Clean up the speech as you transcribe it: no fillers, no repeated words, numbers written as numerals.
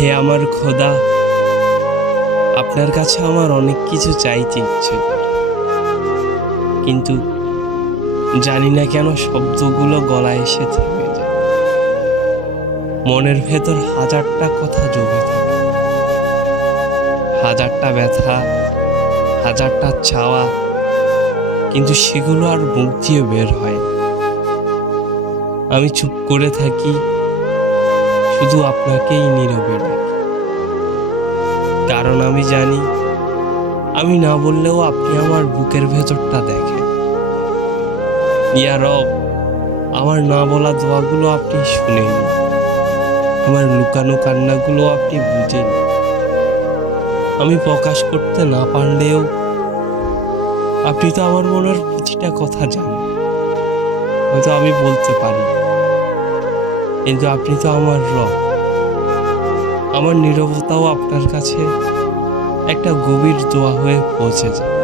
হে আমার খোদা, আপনার কাছে আমার অনেক কিছু চাইতে ইচ্ছে করে, কিন্তু জানি না কেন শব্দগুলো গলায় এসে থেমে যায়। মনের ভেতর হাজারটা কথা জমে থাকে, হাজারটা ব্যথা, হাজারটা চাওয়া, কিন্তু সেগুলো আর মুখ দিয়ে বের হয় না। আমি চুপ করে থাকি, শুধু আপনাকেই নীরবে ডাকি, কারণ আমি জানি আমি না বললেও আপনি আমার বুকের ভেতরটা দেখেন। ইয়া রব, আমার না বলা দোয়াগুলো আপনি শুনেন, আমার লুকানো কান্নাগুলো আপনি বুঝেন। আমি প্রকাশ করতে না পারলেও আপনি তো আমার মনের প্রতিটা কথা জানেন। হয়তো আমি বলতে পারি, কিন্তু আপনি তো আমার রব। আমার নীরবতাও আপনার কাছে একটা গভীর দোয়া হয়ে পৌঁছে যায়।